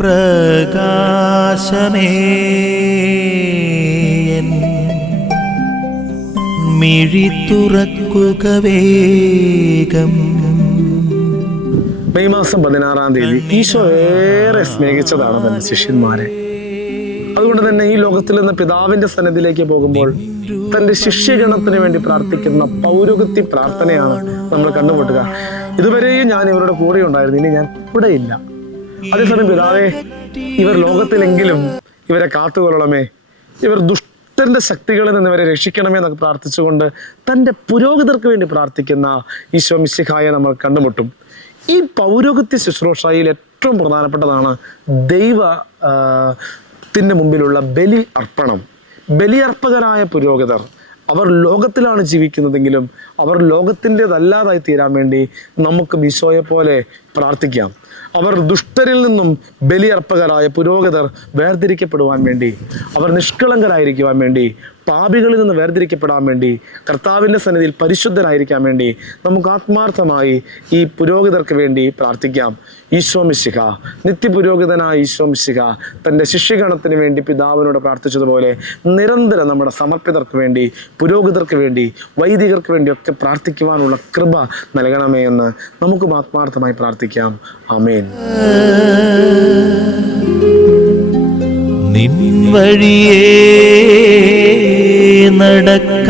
പ്രകാശമേ മിഴി തുറക്കുക വേഗം. മെയ് മാസം 16-ാം തീയതി ഈശോ ഏറെ സ്നേഹിച്ചതാണ് തന്റെ ശിഷ്യന്മാരെ. അതുകൊണ്ട് തന്നെ ഈ ലോകത്തിൽ നിന്ന് പിതാവിന്റെ സന്നിധിയിലേക്ക് പോകുമ്പോൾ തന്റെ ശിഷ്യഗണത്തിന് വേണ്ടി പ്രാർത്ഥിക്കുന്ന പൗരോഹിത്യ പ്രാർത്ഥനയാണ് നമ്മൾ കണ്ടുമുട്ടുക. ഇതുവരെയും ഞാൻ ഇവരുടെ കൂടെ ഉണ്ടായിരുന്നു, ഇനി ഞാൻ കൂടെ ഇല്ല. അതേസമയം പിതാവേ, ഇവർ ലോകത്തിലെങ്കിലും ഇവരെ കാത്തുകൊള്ളണമേ, ഇവർ ദുഷ്ടന്റെ ശക്തികളിൽ നിന്ന് ഇവരെ രക്ഷിക്കണമേ എന്നൊക്കെ പ്രാർത്ഥിച്ചുകൊണ്ട് തൻ്റെ പുരോഹിതർക്ക് വേണ്ടി പ്രാർത്ഥിക്കുന്ന ഈശോ മിശിഹായെ നമ്മൾ കണ്ടുമുട്ടും. ഈ പൗരോഹിത്യ ശുശ്രൂഷയിൽ ഏറ്റവും പ്രധാനപ്പെട്ടതാണ് ദൈവത്തിൻ്റെ മുമ്പിലുള്ള ബലി അർപ്പണം. ബലിയർപ്പകരായ പുരോഹിതർ അവർ ലോകത്തിലാണ് ജീവിക്കുന്നതെങ്കിലും അവർ ലോകത്തിൻ്റെതല്ലാതായി തീരാൻ വേണ്ടി നമുക്ക് ഈശോയെ പോലെ പ്രാർത്ഥിക്കാം. അവർ ദുഷ്ടരിൽ നിന്നും ബലിയർപ്പകരായ പുരോഹിതർ വേർതിരിക്കപ്പെടുവാൻ വേണ്ടി, അവർ നിഷ്കളങ്കരായിരിക്കുവാൻ വേണ്ടി, പാപികളിൽ നിന്ന് വേർതിരിക്കപ്പെടാൻ വേണ്ടി, കർത്താവിൻ്റെ സന്നിധിയിൽ പരിശുദ്ധരായിരിക്കാൻ വേണ്ടി നമുക്ക് ആത്മാർത്ഥമായി ഈ പുരോഹിതർക്ക് വേണ്ടി പ്രാർത്ഥിക്കാം. ഈശോ മിശിഹ, നിത്യപുരോഹിതനായ ഈശോ മിശിഹ തൻ്റെ ശിഷ്യഗണത്തിന് വേണ്ടി പിതാവിനോട് പ്രാർത്ഥിച്ചതുപോലെ നിരന്തരം നമ്മുടെ സമർപ്പിതർക്ക് വേണ്ടി, പുരോഹിതർക്ക് വേണ്ടി, വൈദികർക്ക് വേണ്ടിയൊക്കെ പ്രാർത്ഥിക്കുവാനുള്ള കൃപ നൽകണമേ എന്ന് നമുക്കും ആത്മാർത്ഥമായി പ്രാർത്ഥിക്കാം. ആമേൻ. നിൻ വഴിയേ നടക്ക